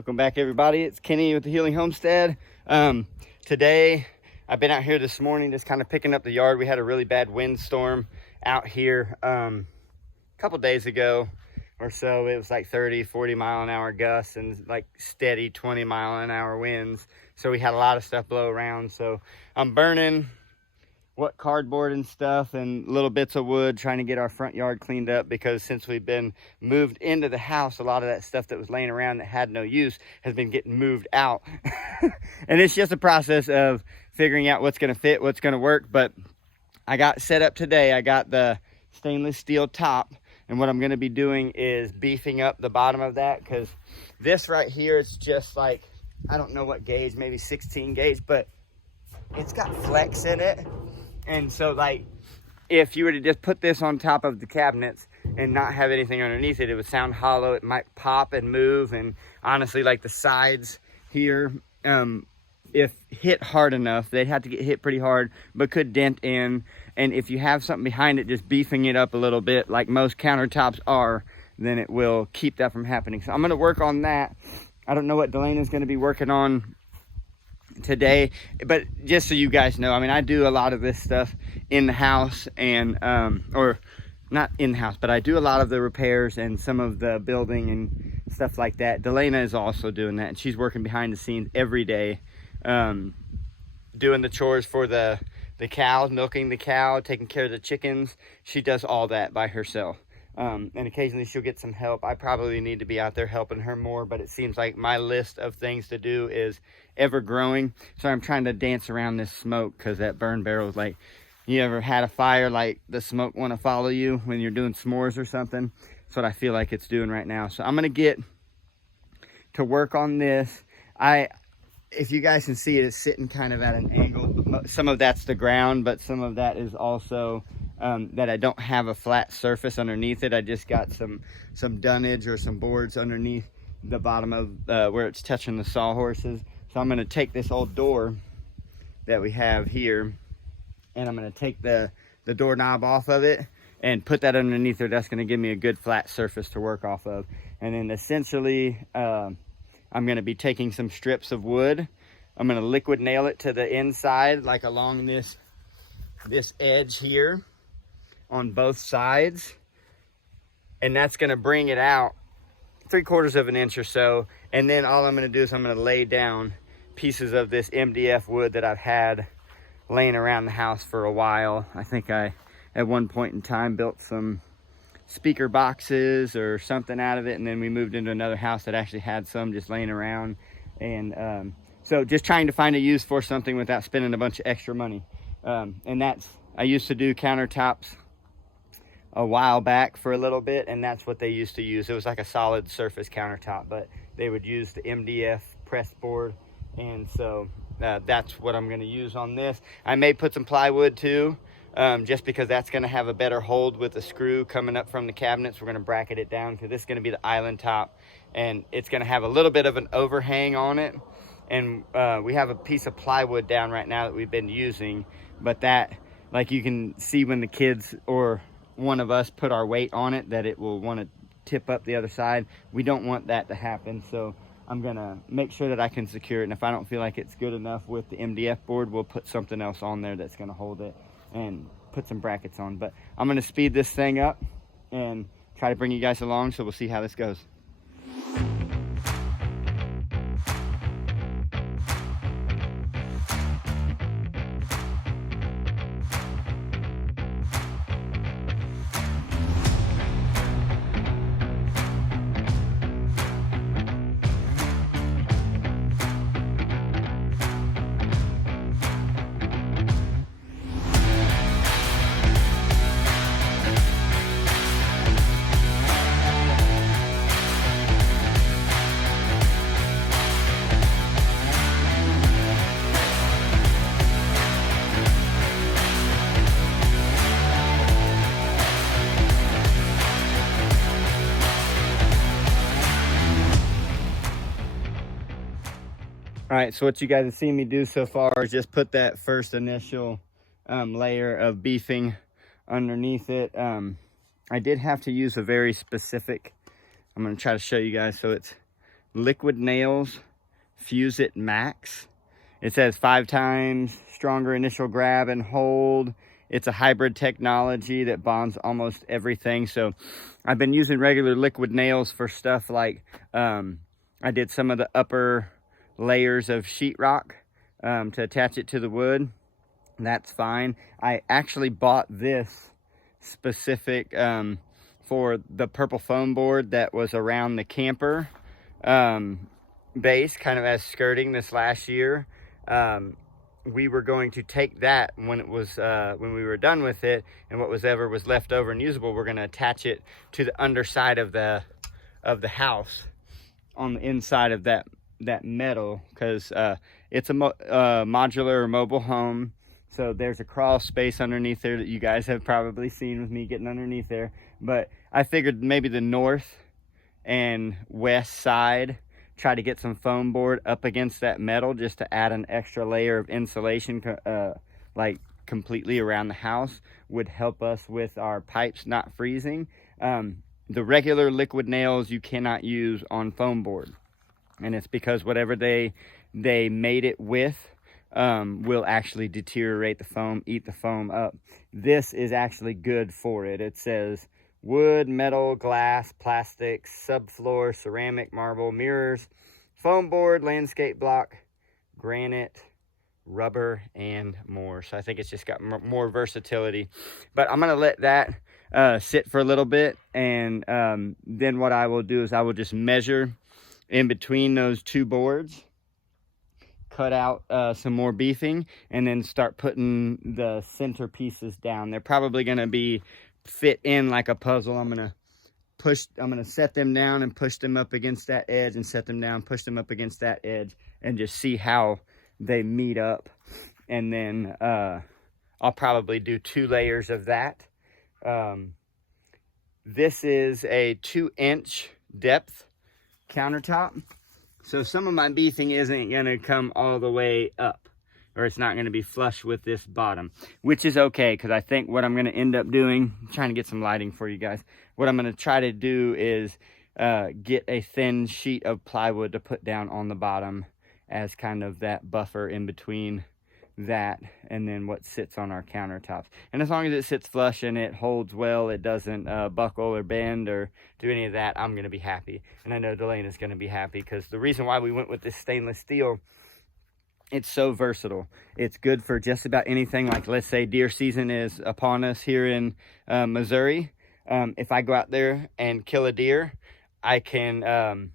Welcome back, everybody. It's Kenny with the Healing Homestead. Today, I've been out here this morning just kind of picking up the yard. We had a really bad windstorm out here a couple days ago or so. It was like 30-40 mile an hour gusts and like steady 20 mile an hour winds. So we had a lot of stuff blow around. So I'm burning cardboard and stuff and little bits of wood, trying to get our front yard cleaned up, because since we've been moved into the house, a lot of that stuff that was laying around that had no use has been getting moved out. And it's just a process of figuring out what's going to fit, what's going to work. But I got set up today. I got the stainless steel top, and what I'm going to be doing is beefing up the bottom of that, because this right here is just like, I don't know what gauge, maybe 16 gauge, but it's got flex in it. And so, like, if you were to just put this on top of the cabinets and not have anything underneath it, it would sound hollow. It might pop and move. And honestly, like the sides here, if hit hard enough, they'd have to get hit pretty hard, but could dent in. And if you have something behind it, just beefing it up a little bit, like most countertops are, then it will keep that from happening. So I'm going to work on that. I don't know what Delena's going to be working on today, but just so you guys know, I mean, I do a lot of this stuff in the house, and or not in the house, but I do a lot of the repairs and some of the building and stuff like that. Delena is also doing that, and she's working behind the scenes every day, doing the chores for the cows, milking the cow, taking care of the chickens. She does all that by herself. And occasionally she'll get some help. I probably need to be out there helping her more, but it seems like my list of things to do is ever growing. So I'm trying to dance around this smoke, because that burn barrel is like, you ever had a fire, like the smoke want to follow you when you're doing s'mores or something? That's what I feel like it's doing right now. So I'm going to get to work on this. If you guys can see it, it's sitting kind of at an angle. Some of that's the ground, but some of that is also that I don't have a flat surface underneath it. I just got some dunnage or some boards underneath the bottom of where it's touching the sawhorses. So I'm going to take this old door that we have here, and I'm going to take the doorknob off of it and put that underneath there. That's going to give me a good flat surface to work off of. And then essentially I'm going to be taking some strips of wood. I'm going to liquid nail it to the inside, like along this edge here on both sides. And that's going to bring it out 3/4 of an inch or so. And then all I'm going to do is I'm going to lay down pieces of this MDF wood that I've had laying around the house for a while. I think I, at one point in time, built some speaker boxes or something out of it, and then we moved into another house that actually had some just laying around. And so just trying to find a use for something without spending a bunch of extra money. And I used to do countertops a while back for a little bit, and that's what they used to use. It was like a solid surface countertop, but they would use the MDF press board. And so that's what I'm going to use on this. I may put some plywood too, just because that's going to have a better hold with the screw coming up from the cabinets. We're going to bracket it down, because this is going to be the island top, and it's going to have a little bit of an overhang on it. And we have a piece of plywood down right now that we've been using, but that, like, you can see when the kids or one of us put our weight on it, that it will want to tip up the other side. We don't want that to happen, so I'm gonna make sure that I can secure it. And if I don't feel like it's good enough with the MDF board, we'll put something else on there that's gonna hold it and put some brackets on. But I'm gonna speed this thing up and try to bring you guys along, so we'll see how this goes. All right, so what you guys have seen me do so far is just put that first initial layer of beefing underneath it. I did have to use a very specific, I'm going to try to show you guys so it's Liquid Nails Fuse It Max. It says 5 times stronger initial grab and hold. It's a hybrid technology that bonds almost everything. So I've been using regular liquid nails for stuff like, I did some of the upper layers of sheetrock to attach it to the wood. That's fine. I actually bought this specific for the purple foam board that was around the camper base, kind of as skirting this last year. We were going to take that when it was when we were done with it, and what was left over and usable, we're going to attach it to the underside of the house on the inside of that metal, because it's a modular or mobile home. So there's a crawl space underneath there that you guys have probably seen with me getting underneath there. But I figured maybe the north and west side, try to get some foam board up against that metal just to add an extra layer of insulation like completely around the house, would help us with our pipes not freezing. The regular liquid nails you cannot use on foam board, and it's because whatever they made it with will actually deteriorate the foam, eat the foam up. This is actually good for it. It says wood, metal, glass, plastic, subfloor, ceramic, marble, mirrors, foam board, landscape block, granite, rubber, and more. So I think it's just got more versatility. But I'm going to let that sit for a little bit, and then what I will do is I will just measure in between those two boards, cut out some more beefing, and then start putting the center pieces down. They're probably going to be fit in like a puzzle. I'm going to set them down and push them up against that edge, and set them down, push them up against that edge, and just see how they meet up. And then I'll probably do 2 layers of that. This is a 2-inch depth countertop, so some of my beefing isn't going to come all the way up, or it's not going to be flush with this bottom, which is okay, because I think what I'm going to end up doing, I'm trying to get some lighting for you guys, what I'm going to try to do is get a thin sheet of plywood to put down on the bottom as kind of that buffer in between that and then what sits on our countertops. And as long as it sits flush and it holds well, it doesn't buckle or bend or do any of that, I'm going to be happy. And I know Delena's going to be happy, because the reason why we went with this stainless steel, it's so versatile. It's good for just about anything. Like, let's say deer season is upon us here in Missouri. If I go out there and kill a deer, I can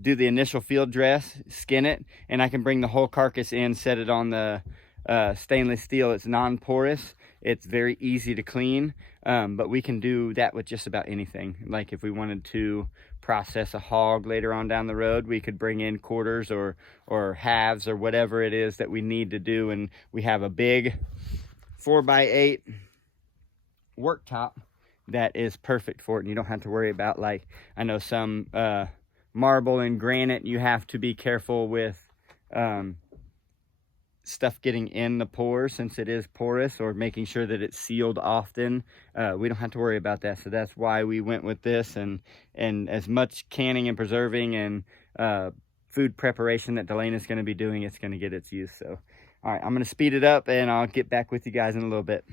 do the initial field dress, skin it, and I can bring the whole carcass in, set it on the stainless steel. It's non-porous. It's very easy to clean, but we can do that with just about anything. Like if we wanted to process a hog later on down the road, we could bring in quarters or halves or whatever it is that we need to do, and we have a big 4x8 worktop that is perfect for it. And you don't have to worry about, like, I know some marble and granite, you have to be careful with stuff getting in the pores, since it is porous, or making sure that it's sealed often. We don't have to worry about that, so that's why we went with this. And as much canning and preserving and food preparation that Delena's going to be doing, it's going to get its use. So all right, I'm going to speed it up, and I'll get back with you guys in a little bit.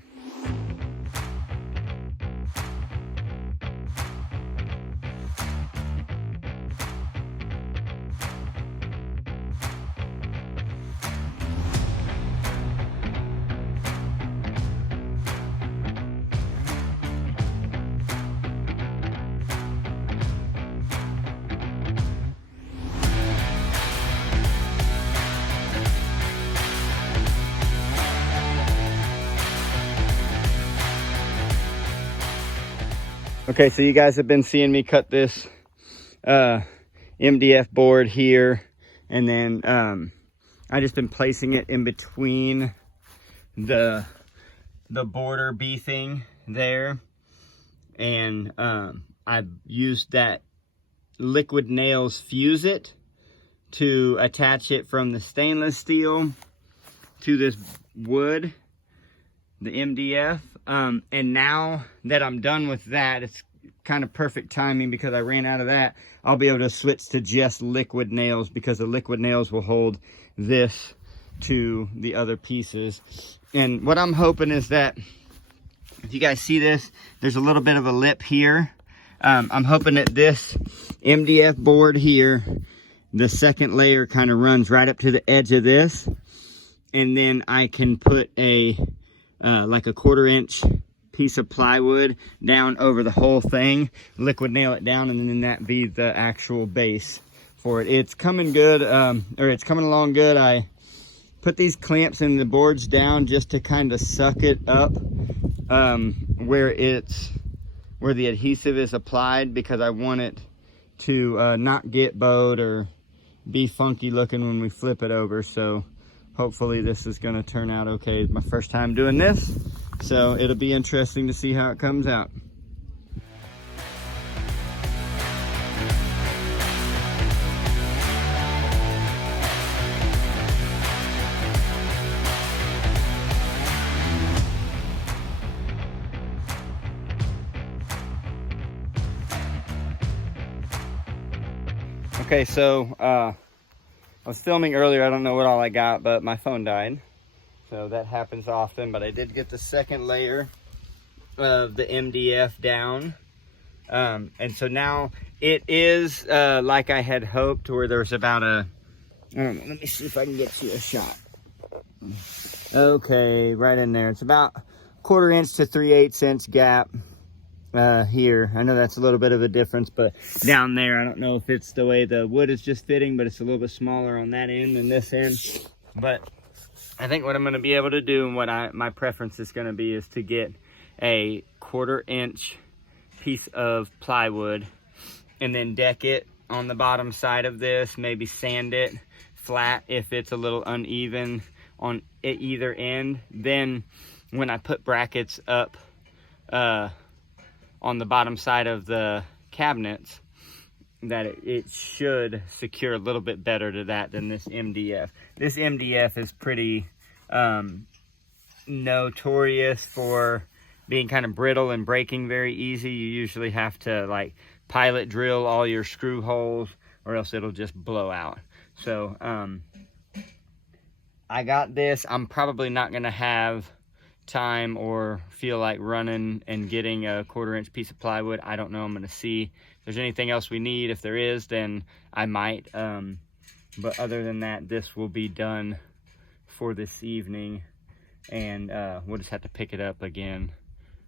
Okay, so you guys have been seeing me cut this MDF board here, and then I just been placing it in between the border beefing there, and I've used that Liquid Nails Fuse It to attach it from the stainless steel to this wood, the MDF. And now that I'm done with that, it's kind of perfect timing because I ran out of that. I'll be able to switch to just liquid nails, because the liquid nails will hold this to the other pieces. And what I'm hoping is that, if you guys see this, there's a little bit of a lip here. I'm hoping that this MDF board here, the second layer kind of runs right up to the edge of this, and then I can put a like a 1/4 inch piece of plywood down over the whole thing, liquid nail it down, and then that be the actual base for it. It's coming good, or it's coming along good. I put these clamps in the boards down just to kind of suck it up where the adhesive is applied, because I want it to not get bowed or be funky looking when we flip it over. So hopefully this is going to turn out okay. It's my first time doing this, so it'll be interesting to see how it comes out. Okay, so I was filming earlier. I don't know what all I got, but my phone died. So that happens often, but I did get the second layer of the MDF down. And so now it is like I had hoped, where there's about a, I don't know, let me see if I can get you a shot. Okay, right in there. It's about 1/4 inch to 3/8 inch gap here. I know that's a little bit of a difference, but down there, I don't know if it's the way the wood is just fitting, but it's a little bit smaller on that end than this end. But I think what I'm going to be able to do, and what my preference is going to be, is to get a 1/4 inch piece of plywood and then deck it on the bottom side of this, maybe sand it flat if it's a little uneven on either end. Then when I put brackets up on the bottom side of the cabinets, that it should secure a little bit better to that than this MDF. This MDF is pretty notorious for being kind of brittle and breaking very easy. You usually have to like pilot drill all your screw holes, or else it'll just blow out. So I got this. I'm probably not going to have time or feel like running and getting a 1/4 inch piece of plywood. I don't know. I'm going to see if there's anything else we need. If there is, then I might. But other than that, this will be done for this evening, and we'll just have to pick it up again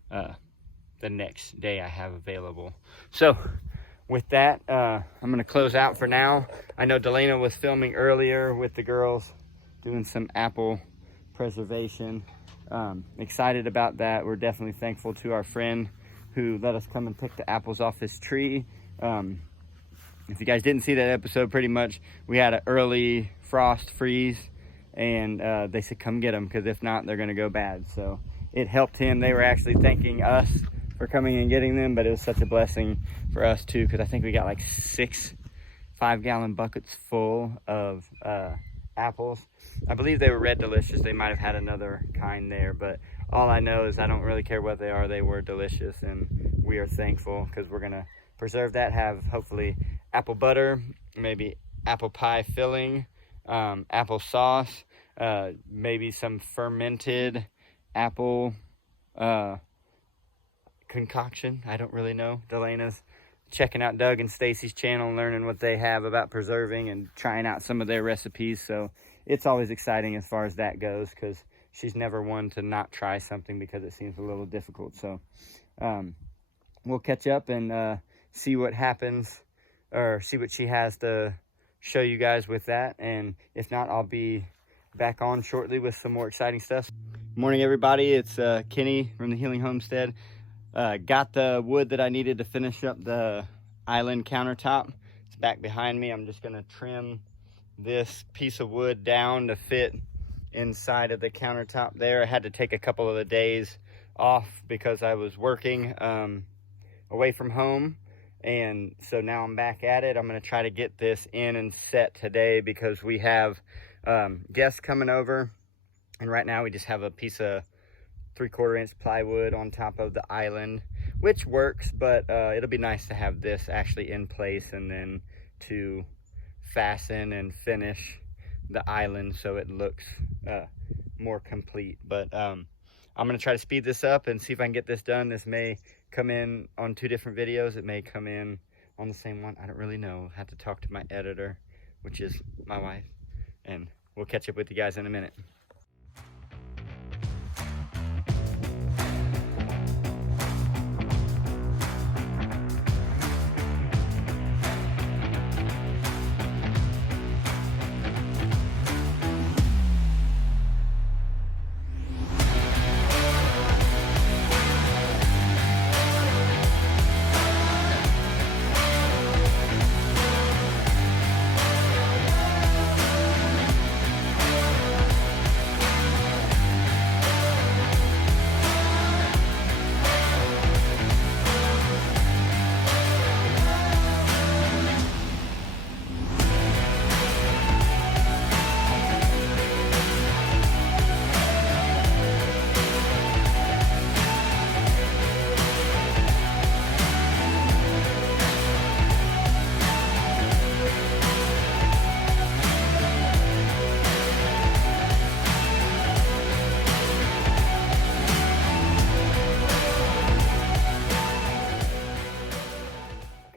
the next day I have available. So with that, I'm going to close out for now. I know Delana was filming earlier with the girls doing some apple preservation. Excited about that. We're definitely thankful to our friend who let us come and pick the apples off his tree. If you guys didn't see that episode, pretty much we had an early frost freeze, and they said come get them, because if not, they're going to go bad. So it helped him. They were actually thanking us for coming and getting them, but it was such a blessing for us too, because I think we got like 6 5-gallon buckets full of apples. I believe they were Red Delicious. They might have had another kind there, but all I know is I don't really care what they are. They were delicious, and we are thankful, because we're gonna preserve that, have hopefully apple butter, maybe apple pie filling, apple sauce, maybe some fermented apple concoction. I don't really know. Delana's checking out Doug and Stacy's channel, learning what they have about preserving and trying out some of their recipes. So it's always exciting as far as that goes, because she's never one to not try something because it seems a little difficult. So we'll catch up and see what happens, or see what she has to show you guys with that. And if not, I'll be back on shortly with some more exciting stuff. Morning, everybody. It's Kenny from the Healing Homestead. Got the wood that I needed to finish up the island countertop. It's back behind me. I'm just going to trim this piece of wood down to fit inside of the countertop there. I had to take a couple of the days off because I was working away from home, and so now I'm back at it. I'm going to try to get this in and set today, because we have guests coming over, and right now we just have a piece of 3/4 inch plywood on top of the island. which works, but it'll be nice to have this actually in place and then to fasten and finish the island so it looks more complete. But I'm gonna try to speed this up and see if I can get this done. This may come in on 2 different videos. It may come in on the same one. I don't really know. I have to talk to my editor, which is my wife, and we'll catch up with you guys in a minute.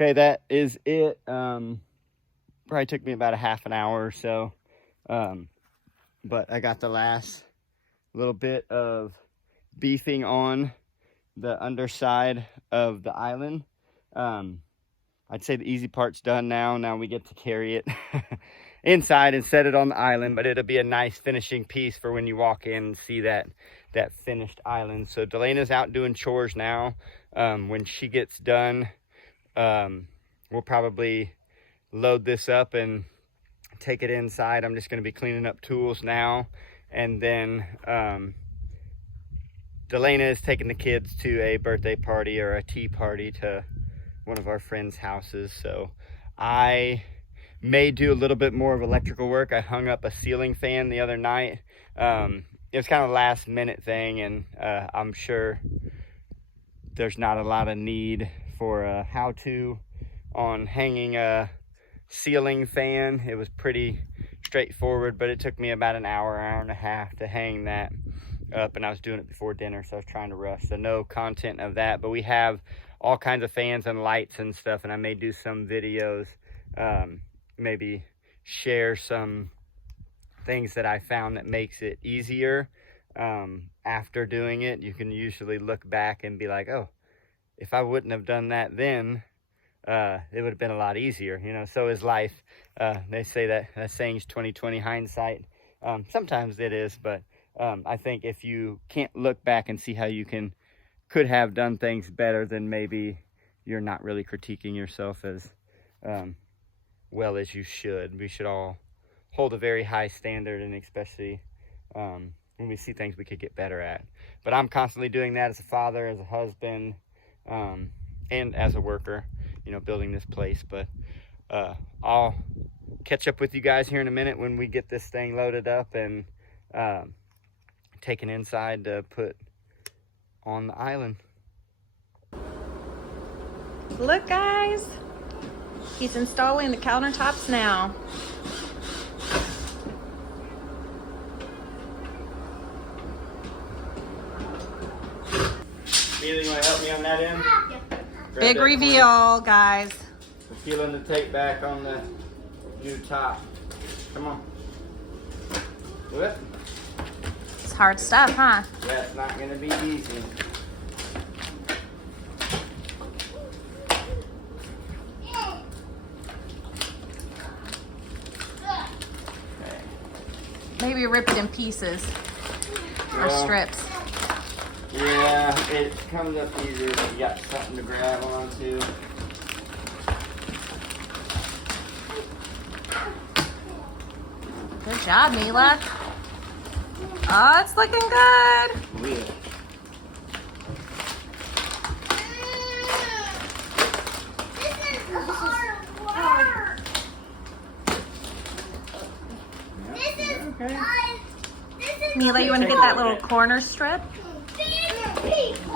Okay, that is it. Probably took me about a half an hour or so. But I got the last little bit of beefing on the underside of the island. I'd say the easy part's done now. Now we get to carry it inside and set it on the island, but it'll be a nice finishing piece for when you walk in and see that finished island. So Delena's out doing chores now. When she gets done, we'll probably load this up and take it inside. I'm just going to be cleaning up tools now, and then Delena is taking the kids to a birthday party or a tea party to one of our friends' houses. So I may do a little bit more of electrical work. I hung up a ceiling fan the other night. It was kind of a last minute thing, and I'm sure there's not a lot of need for a how-to on hanging a ceiling fan. It was pretty straightforward, but it took me about an hour and a half to hang that up, and I was doing it before dinner, so I was trying to rush, so no content of that. But we have all kinds of fans and lights and stuff, and I may do some videos, maybe share some things that I found that makes it easier. After doing it, you can usually look back and be like, oh, if I wouldn't have done that then, it would have been a lot easier. You know, so is life. They say that saying's 20/20 hindsight. Sometimes it is, but I think if you can't look back and see how you could have done things better, then maybe you're not really critiquing yourself as well as you should. We should all hold a very high standard, and especially when we see things we could get better at. But I'm constantly doing that as a father, as a husband, and as a worker, you know, building this place. But I'll catch up with you guys here in a minute when we get this thing loaded up and taken inside to put on the island. Look, guys, he's installing the countertops now. Amelia, you want to help me on that end? Big reveal, guys. We're feeling the tape back on the new top. Come on. Do it. It's hard stuff, huh? Yeah, it's not going to be easy. Okay. Maybe rip it in pieces or strips. Yeah, it comes up easier if you got something to grab onto. Good job, Mila. Oh, it's looking good. Yeah. This is hard work. This is Okay. this is Mila, you want to get that little corner strip? big people.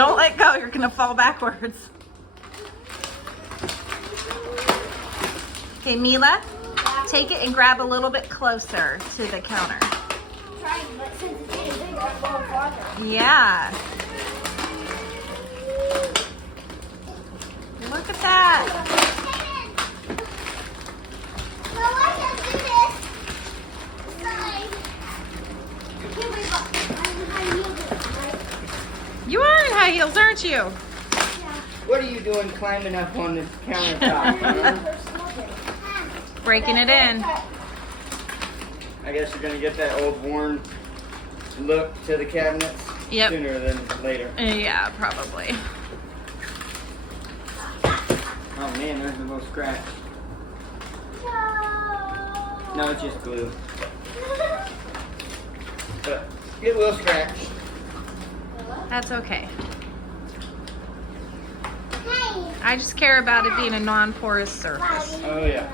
Don't let go. You're going to fall backwards. Okay, Mila, take it and grab a little bit closer to the counter. Trying, but since it's getting bigger, I'm going farther. Yeah. Look at that. So I can do this side. I can't believe I'm high heels, right? You are in high heels, aren't you? Yeah. What are you doing climbing up on this countertop? huh? Breaking it in. I guess you're gonna get that old worn look to the cabinets Yep. sooner than later. Yeah, probably. Oh man, there's a little scratch. No, it's just glue. But it will scratch. That's okay. Hey. I just care about it being a non-porous surface. Oh yeah.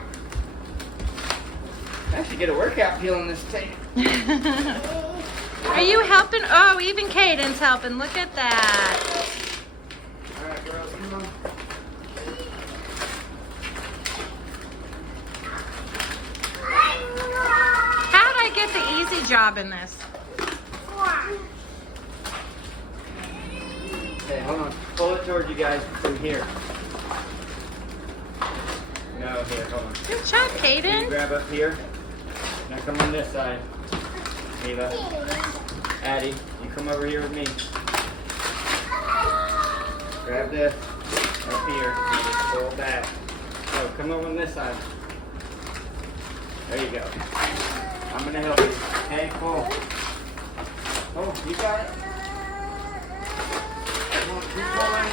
I should get a workout peeling this tape. Are you helping? Oh, even Caden's helping. Look at that. Alright girls, come on. How did I get the easy job in this? Okay, hold on. Pull it towards you guys from here. No, here, hold on. Good job, You Caden. grab up here. Now come on this side. Mila. Addie, you come over here with me. Grab this up here. Pull it back. So come over on this side. There you go. I'm gonna help you. Okay, pull. Oh, you got it. Come on, keep pulling.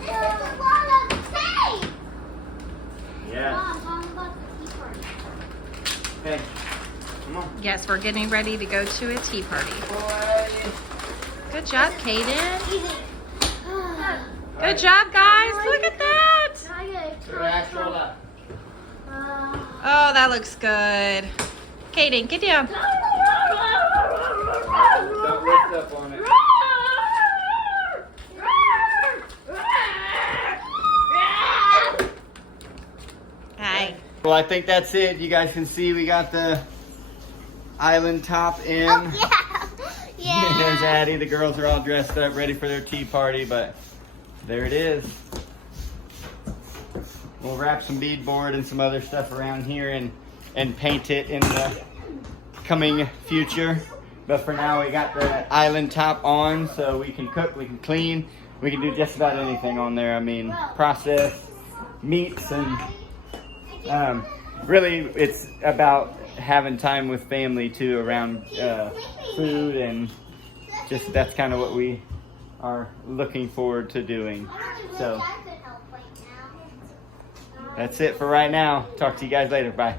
This is a lot of tape. Yeah. Mom, talk about the tea party. Okay. Come on. Yes, we're getting ready to go to a tea party. Pull, Addie. Good job, Caden. Easy. Good job, guys. Look at that. Relax, roll up. Oh, that looks good. Caden, get down. Don't lift up on it. Hi. Well, I think that's it. You guys can see we got the island top in. Oh, yeah. And there's Yeah. Addie. The girls are all dressed up, ready for their tea party, but there it is. We'll wrap some beadboard and some other stuff around here and paint it in the coming future. But for now, we got the island top on, so we can cook, we can clean, we can do just about anything on there. I mean, process meats and really it's about having time with family too around food, and just that's kind of what we are looking forward to doing. So that's it for right now. Talk to you guys later. Bye.